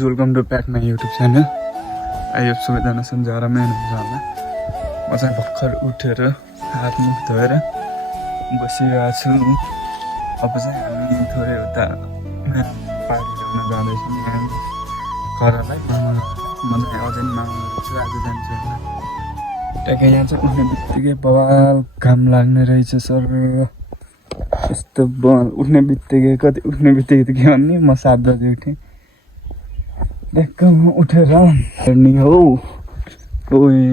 Welcome to back my YouTube channel. I hope सबैजना सन्चै आरामै हुनुहुन्छ होला। म चाहिँ भर्खर उठेर हात मुख धोएर बसिरहेको छु। अब चाहिँ हामी थोरै उता पार्टी ल्याउन जाँदैछौँ यहाँ घरलाई मामा। म चाहिँ अझै मामा छु, आज जान्छु होला। ट्याक्कै यहाँ चाहिँ उठ्ने बित्तिकै बवाल घाम लाग्ने रहेछ सर। यस्तो बल उठ्ने बित्तिकै उठ्ने बित्तिकै त के भन्ने, म 7 बजी उठेँ। ढ्याक्क उठेर हेर्ने हो ओए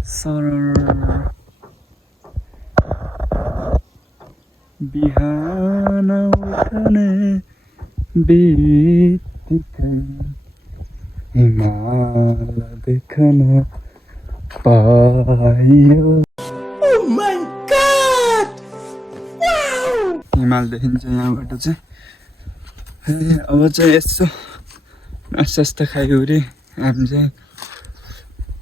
सर बिहान उठ्ने बित्तिकै हिमाल देख्न पाइयो। हिमाल देखिन्छ यहाँबाट चाहिँ। अब चाहिँ यसो नास्ता खाइवरी हामी चाहिँ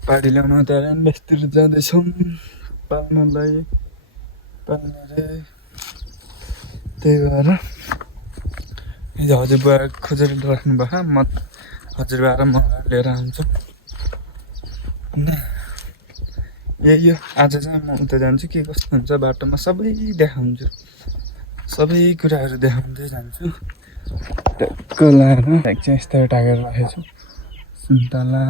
पार्टी ल्याउन उता रामबस्तीतिर जाँदैछौँ पाल्नलाई रे। त्यही भएर हिजो हजुरबा खोजेर राख्नु भएको, म हजुरबा र म लिएर आउँछु। अनि यही हो, आज चाहिँ म उता जान्छु। के कस्तो हुन्छ बाटोमा सबै देखाउँछु, सबै कुराहरू देखाउँदै जान्छु। टक्क लाएर ट्याक चाहिँ यस्तो टाकेर राखेको छु सुन्तला।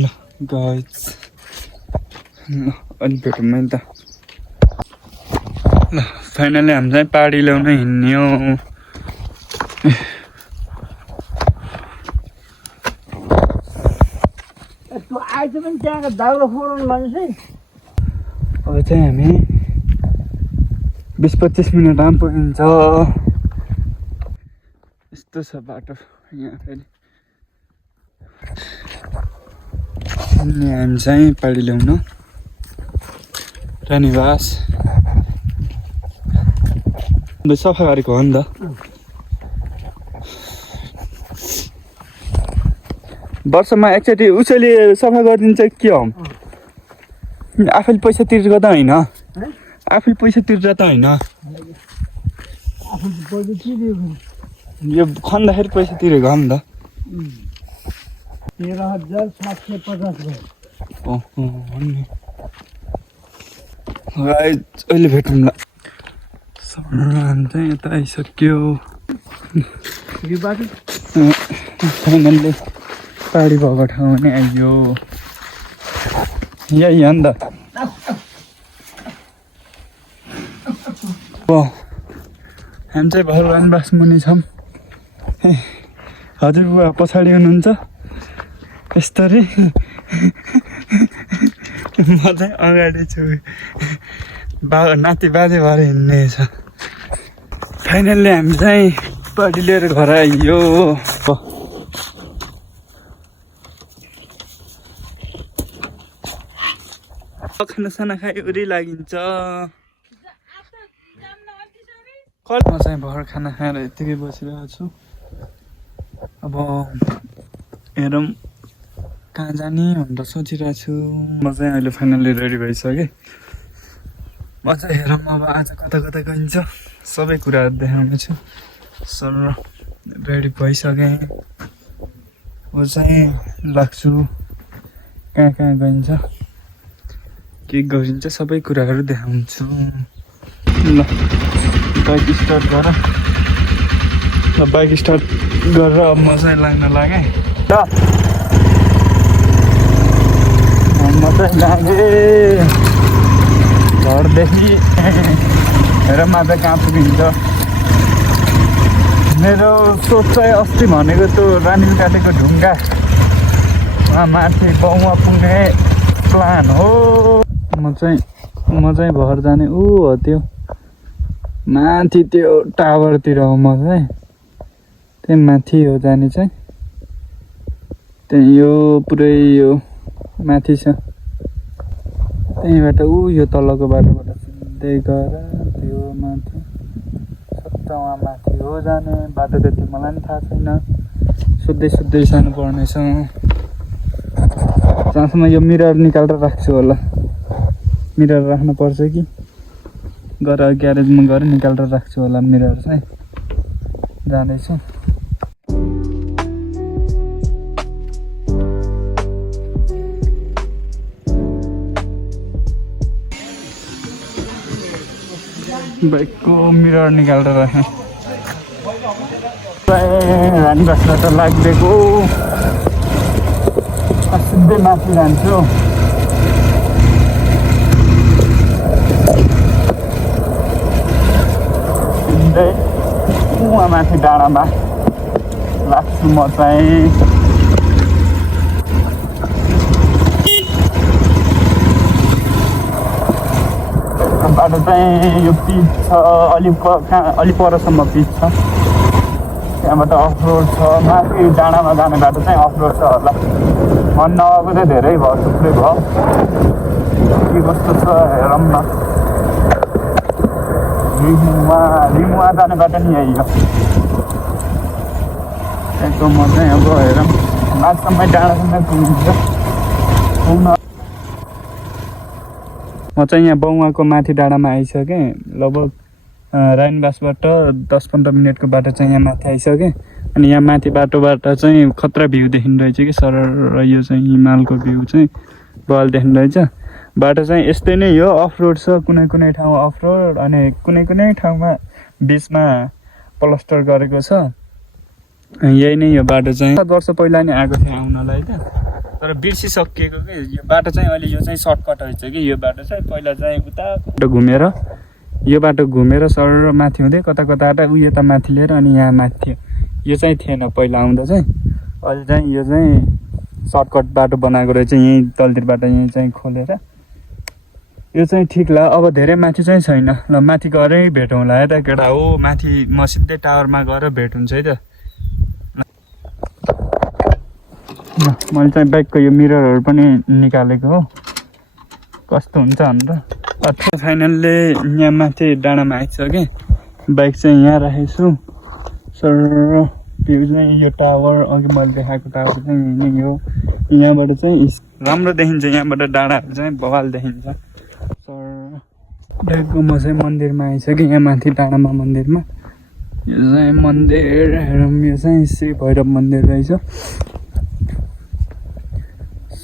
ल गाइस, ल अलि भेटौँ है त। ल फाइनली हामी चाहिँ पार्टी ल्याउन हिँड्ने हो। अब चाहिँ हामी 20-25 मिनटमा पुगिन्छ। यस्तो छ बाटो यहाँ फेरि। अनि हामी चाहिँ पार्टी ल्याउन रानीवास सफा गरेको हो नि त। वर्षमा एकचोटि उसैले सफा गरिदिन्छ के हो? आफैले पैसा तिरेको त होइन, आफैले पैसा तिरेर त होइन। यो खन्दाखेरि पैसा तिरेको हो नि त। 13,750 अहिले भेटौँ ल। हामी चाहिँ यता आइसक्यो। फाइनल्ली पार्टी भएको ठाउँ पनि आइयो। यही हो नि त। हामी चाहिँ भल रानबास मुनि छौँ। हजुरबुवा पछाडि हुनुहुन्छ यस्तरी, म चाहिँ अगाडि छु। नाति बाजे भएर हिँड्ने छ। फाइनल्ली हामी चाहिँ पार्टी लिएर घर आइयो। खानासाना खाइवरी लागिन्छ। म चाहिँ भर्खर खाना खाएर यत्तिकै बसिरहेको छु। अब हेरौँ कहाँ जाने भनेर सोचिरहेको छु। म चाहिँ अहिले फाइनल्ली रेडी भइसकेँ। म चाहिँ हेरौँ अब आज कता कता गइन्छ सबै कुराहरू देखाउने छु। सर रेडी भइसकेँ। अब चाहिँ लाग्छु कहाँ कहाँ गइन्छ के गरिन्छ सबै कुराहरू देखाउँछु। ल बाइक स्टार्ट गर। ल बाइक स्टार्ट गरेर अब म चाहिँ लाग्न लागेँ। ल म चाहिँ लागेँ घरदेखि। हेर माता कहाँ पुगिन्छ। मेरो सोच चाहिँ अस्ति भनेको त्यो रानी काटेको ढुङ्गा माथि बाउमा पुग्ने प्लान हो। म चाहिँ भर जाने ऊ हो त्यो माथि त्यो टावरतिर हो। म चाहिँ त्यही माथि हो जाने चाहिँ। त्यही यो पुरै यो माथि छ। त्यहीँबाट यो तलको बाटोबाट सिधै गएर त्यो माथि वहाँ माथि हो जाने बाटो। त्यति मलाई पनि थाहा छैन, सोध्दै जानु पर्नेछ। जहाँसम्म यो मिरर निकालेर राख्छु होला। मिरर राख्नु पर्छ कि गएर ग्यारेजमा गएर निकालेर राख्छु होला मिरर चाहिँ। जाँदैछु। बाइकको मिरर निकालेर राखेँ। रानीबासबाट लाग्देको सिधै माथि जान्छु। सिधै उहाँ माथि डाँडामा लाग्छु म चाहिँ। बाटो चाहिँ यो पिच छ, अलि परसम्म पिच छ। त्यहाँबाट अफ रोड छ। माथि डाँडामा जाने बाटो चाहिँ अफ रोड छ होला। मन नआएको चाहिँ धेरै भयो, थुप्रै भयो। के कस्तो छ हेरौँ न। रिमुवा जाने बाटो नि यही हो। त्यहाँको म चाहिँ अब हेरौँ माथिसम्म डाँडासम्म पुगिन्छ। म चाहिँ यहाँ बौवाको माथि डाँडामा आइसकेँ। लगभग रानीबासबाट 10-15 मिनटको बाटो चाहिँ यहाँ माथि आइसकेँ। अनि यहाँ माथि बाटोबाट चाहिँ खतरा भ्यू देखिँदो रहेछ कि सर, र यो चाहिँ हिमालको भ्यू चाहिँ बल देखिँदो रहेछ। बाटो चाहिँ यस्तै नै हो, अफ रोड छ। कुनै कुनै ठाउँमा अफ रोड अनि कुनै कुनै ठाउँमा बिचमा प्लास्टर गरेको छ। यही नै यो बाटो चाहिँ 7 वर्ष पहिला नै आएको थियो आउनलाई त, तर बिर्सिसकिएको कि यो बाटो चाहिँ अहिले। यो चाहिँ सर्टकट रहेछ कि यो बाटो चाहिँ। पहिला चाहिँ उता घुमेर यो बाटो घुमेर सर माथि हुँदै कता कताबाट उयो त माथि लिएर अनि यहाँ माथि थियो। यो चाहिँ थिएन पहिला आउँदा चाहिँ। अहिले चाहिँ यो चाहिँ सर्टकट बाटो बनाएको रहेछ यहीँ तलतिरबाट यहीँ चाहिँ खोलेर। यो चाहिँ ठिक ल। अब धेरै माथि चाहिँ छैन ल। माथि गएरै भेटौँला है त केटा। हो माथि म सिधै टावरमा गएर भेट हुन्छ है त। मैले चाहिँ बाइकको यो मिररहरू पनि निकालेको हो, कस्तो हुन्छ भनेर। फाइनल्ली यहाँ माथि डाँडामा आइसकेँ। बाइक चाहिँ यहाँ राखेको छु। सर भ्यू चाहिँ यो टावर, अघि मैले देखाएको टावर चाहिँ यही नै हो। यहाँबाट चाहिँ राम्रो देखिन्छ। यहाँबाट डाँडाहरू चाहिँ बवाल देखिन्छ। सर बाइकको म चाहिँ मन्दिरमा आइसकेँ। यहाँ माथि डाँडामा मन्दिरमा। यो चाहिँ मन्दिर हेरौँ। यो चाहिँ श्री भैरव मन्दिर रहेछ।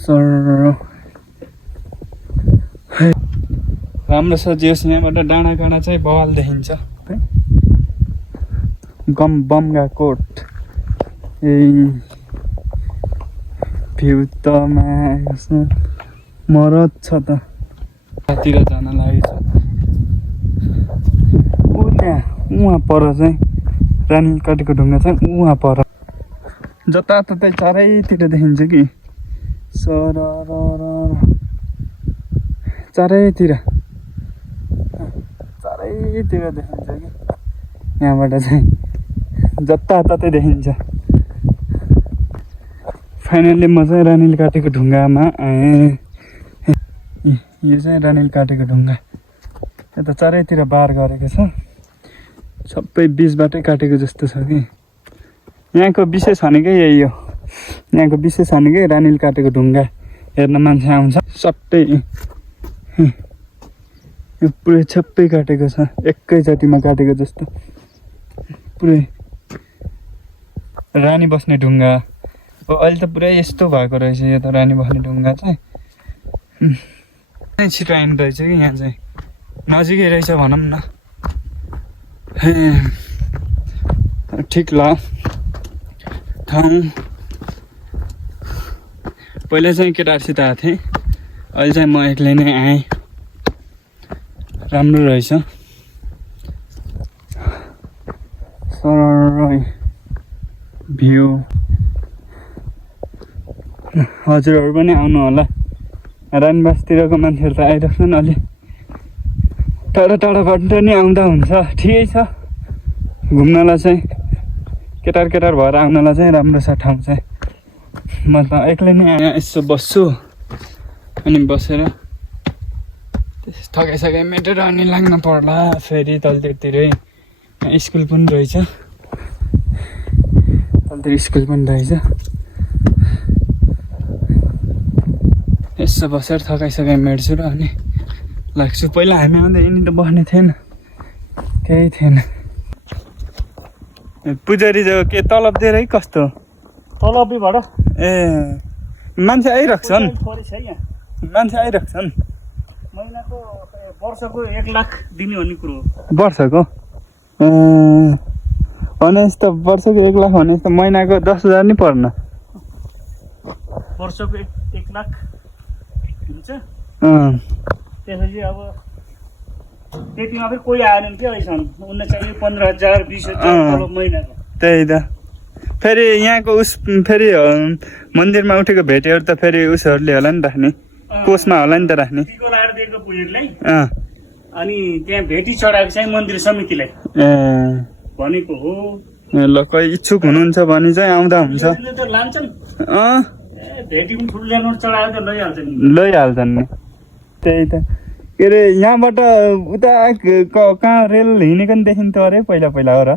सर राम्रो छ। जियोस् यहाँबाट डाँडाकाँडा चाहिँ बवाल देखिन्छ। बमगा कोट भ्यू त मरद छ त। तिर जान लागेको छ। त्यहाँ उहाँ पर चाहिँ रानीकाटीको ढुङ्गा चाहिँ उहाँ पर। जताततै चारैतिर देखिन्छ कि सर चारैतिर देखिन्छ कि। यहाँबाट चाहिँ जताततै देखिन्छ। फाइनल्ली म चाहिँ रानीकाटीको ढुङ्गामा आएँ। यो चाहिँ रानीकाटीको ढुङ्गा। यता चारैतिर बार गरेको छ। सबै बिचबाटै काटेको जस्तो छ कि। यहाँको विशेष भनेकै यही हो। यहाँको विशेष भनेकै रानीकाटीको ढुङ्गा हेर्न मान्छे आउँछ। सबै यो पुरै सबै काटेको छ, एकैचोटिमा काटेको जस्तो। पुरै रानी बस्ने ढुङ्गा। अब अहिले त पुरै यस्तो भएको रहेछ यो त रानी बस्ने ढुङ्गा चाहिँ। छिटो आइनु रहेछ कि यहाँ चाहिँ नजिकै रहेछ भनौँ न। ठिक ल ठाउँ। पहिला चाहिँ केटाहरूसित आएको थिएँ, अहिले चाहिँ म एक्लै नै आएँ। राम्रो रहेछ। Sir view. हजुरहरू पनि आउनु होला। रानीबासतिरको मान्छेहरू त आइरहेछन्। अलि टाढा टाढाबाट नि आउँदा हुन्छ। ठिकै छ घुम्नलाई चाहिँ। केटार भएर आउनलाई चाहिँ राम्रो छ ठाउँ चाहिँ। म त एक्लै नै यहाँ यसो बस्छु अनि बसेर थकाइसकाइ मेटेर अनि लाग्न पर्ला फेरि तलतिरै। स्कुल पनि रहेछ, तलतिर स्कुल पनि रहेछ। यसो बसेर थकाइसकाइ मेट्छु र अनि लाग्छु। पहिला हामी आउँदा यिनी त बस्ने थिएन, केही थिएन। पुजारी जो के तलब दिएर है कस्तो तलबीबाट ए मान्छे आइरहेको छन् थोरै छ यहाँ मान्छे आइरहेको छन् महिनाको वर्षको 1 लाख दिने भन्ने कुरो हो वर्षको भनेपछि त वर्षको 1 लाख भनेपछि त महिनाको 10,000 नि पर्न वर्षको 1 लाख हुन्छ त्यसपछि अब त्यतिमा फेरि कोही आएन के अहिलेसम्म उनले चाहिँ 15,000 20,000 तलब महिनाको त्यही त फेरि यहाँको उस फेरि मन्दिरमा उठेको भेटेहरू त फेरि उसहरूले होला नि राख्ने कोषमा होला नि त राख्ने टिको लगाएर दिएको पुजेरलाई अँ अनि त्यहाँ भेटी चढाएको चाहिँ मन्दिर समितिलाई ए भनेको हो ल कोही इच्छुक हुनुहुन्छ भने चाहिँ आउँदा हुन्छ यसले त लान्छन् अँ भेटी पनि ठुलो ल्याउनु चढाएर त लैहाल्छ नि लैहाल्छन् नि त्यही त के अरे यहाँबाट उता कहाँ रेल हिँडेको नि देखिन्थ्यो अरे पहिला पहिला हो र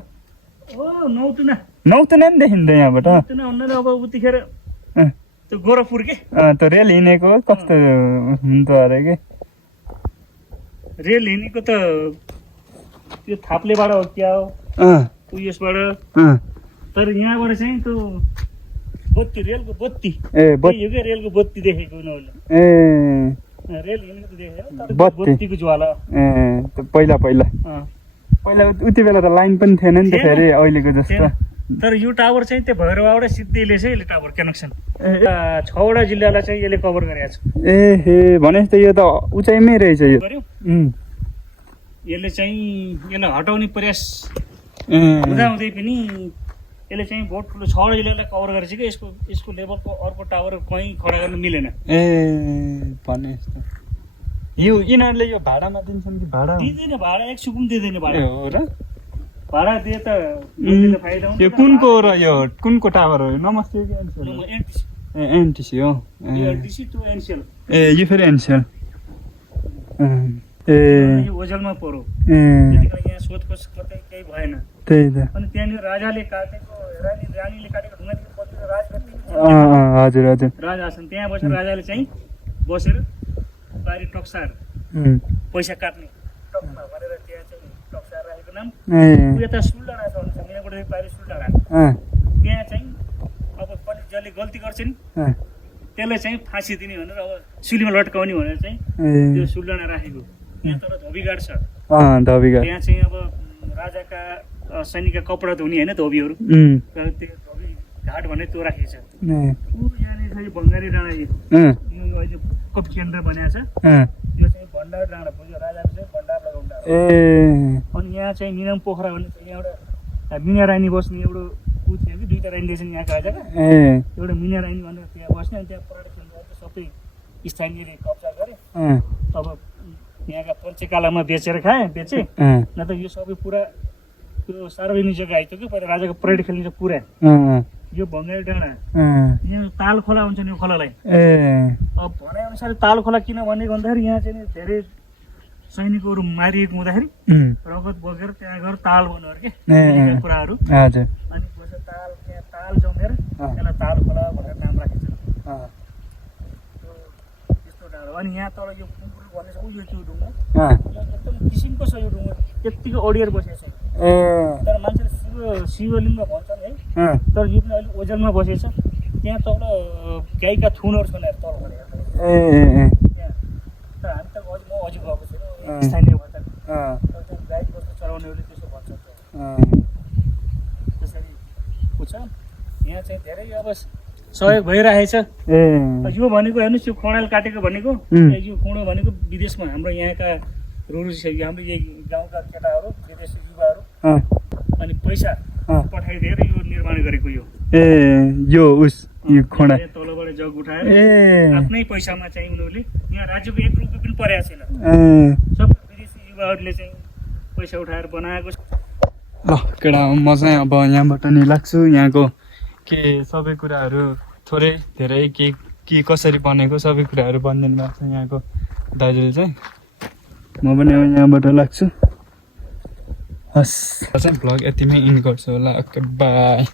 ओ नौतुना नौतुना नि देखिन्थ्यो यहाँबाट नौतुना भन्दा अब उतिखेर त्यो गोरखपुर के त्यो रेल हिँडेको कस्तो हुन्थ्यो अरे के रेल हिँडेको त त्यो थाप्लेबाट हो क्या हो उयसबाट तर यहाँबाट चाहिँ त्यो बत्ती रेलको बत्ती ए बत्ती यो के रेलको बत्ती देखेको उनीहरूले ए रेल हिँडेको त देखेको तर बत्ती। बत्तीको ज्वाला ए त्यो पहिला पहिला पहिला उति बेला त लाइन पनि थिएन नि त थिएन। फेरि अहिलेको जस्तो थिएन। तर यो टावर चाहिँ त्यो भैरवाबाट सिधै चाहिँ यसले टावर कनेक्सन 6वटा जिल्लालाई चाहिँ यसले कभर गरेको छ ए हे भनेपछि त यो त उचाइमै रहेछ यो गर्यो उम्, यसले चाहिँ यसलाई हटाउने प्रयास ए हुँदाहुँदै पनि यसले चाहिँ बहुत ठुलो 6वटा जिल्लालाई कभर गरेछ कि यसको लेभलको अर्को टावर कहीँ खडा गर्न मिलेन ए भने जस्तो यो यिनीहरूले यो भाडामा दिन्छन् कि भाडा दिँदैन भाडा 1 सुकुम दिँदैन ए भाडा हो र भाडा दिए त मन्दिरले फाइदा हुन्छ यो कुनको र यो कुनको टावर हो यो नमस्ते कि एनसेल हो? एनटिसी ए एनटिसी हो एनटिसी टु एनसिएल ए यो फेरि एनसेल ए यो ओझेलमा पर्यो ए त्यतिखेर यहाँ सोधखोज कतै केही भएन त्यही त अनि त्यहाँनिर राजाले काटेको रानीले काटेको ढुङ्गादेखि बसेर राजगति हजुर हजुर राजा आछन् त्यहाँ बसेर राजाले चाहिँ बसेर बारी टक्सार पैसा काट्ने टक्मा भनेर त्यहाँ चाहिँ टक्सार राखेको नाम ए यता सुलडाँडा छ भन्छ यहाँबाट बाहिर सुलडाँडा त्यहाँ चाहिँ अब कति जसले गल्ती गर्छ नि त्यसलाई चाहिँ फाँसी दिने भनेर अब सुलीमा लट्काउने भनेर चाहिँ त्यो सुलडाँडा राखेको त्यहाँ तर धोबीघाट छ धबीघाट त्यहाँ चाहिँ अब राजाका सैनिकका कपडा धुने होइन धोबीहरू तर त्यो धोबी घाट भन्ने त्यो राखेको छ यहाँनिर चाहिँ बङ्गाली डाँडा यो अहिले कप केन्द्र बनाएको छ यो चाहिँ भण्डार डाँडा बुझ्यो राजाको चाहिँ भण्डार लगाउने डाँडा ए अनि यहाँ चाहिँ निरम पोखरा भन्ने छ यहाँ एउटा मिना रानी बस्ने एउटा ऊ थियो कि 2टा रानी रहेछन् यहाँको राजाका एउटा मिना रानी भनेर त्यहाँ बस्ने अनि त्यहाँ पर्यटक सबै स्थानीयले कब्जा गरे अब यहाँका पञ्चकालामा बेचे न त यो सबै पुरा त्यो सार्वजनिक जग्गा आइत्यो कि पहिला राजाको परेड खेल्ने चाहिँ पुरा यो बङ्गाली डाँडा यहाँ ताल खोला हुन्छ नि यो खोलालाई अब भनाइअनुसार ताल खोला किन भनेको भन्दाखेरि यहाँ चाहिँ नि धेरै सैनिकहरू मारिएको हुँदाखेरि रगत बगेर त्यहाँ गएर ताल बन्यो अरे के कुराहरू हजुर अनि पछि ताल त्यहाँ ताल जमेर त्यसलाई ताल खोला भनेर नाम राखिन्छ त्यस्तो डाँडा अनि यहाँ तल यो कुकुर भन्ने छ यो त्यो ढुङ्गा एकदम किसिमको छ यो ढुङ्गा त्यत्तिकै ओडिएर बसेको छ तर मान्छेले शिवलिङ्ग भन्छन् है तर यो पनि अहिले ओझेलमा बसेको छ त्यहाँ तल गाईका थुनहरू छन् तल भनेर त्यहाँ तर हामी त म अझै गएको छैन स्थानीय भन्छ गाई बस्तु चलाउनेहरूले त्यसो भन्छ त्यसरी पुग्छ यहाँ चाहिँ धेरै अब सहयोग भइरहेछ यो भनेको हेर्नुहोस् यो खोँडाले काटेको भनेको यो खोँडो भनेको विदेशमा हाम्रो यहाँका हाम्रो यही गाउँका केटाहरू विदेशी युवाहरू अनि पैसा पठाइदिएर यो निर्माण गरेको यो यो खोँडा तलबाट जग उठाएर आफ्नै पैसामा चाहिँ उनीहरूले यहाँ राज्यको 1 रुपियाँ पनि परेको छैन सबै विदेशी युवाहरूले चाहिँ पैसा उठाएर बनाएको छ ल केटा म चाहिँ अब यहाँबाट नि लाग्छु यहाँको के सबै कुराहरू थोरै धेरै के कसरी बनेको सबै कुराहरू भनिदिनु भएको छ यहाँको दाजुले चाहिँ म पनि यहाँबाट लाग्छु हस् चाहिँ भ्लग यतिमै इन्ड गर्छु होला ओके बाई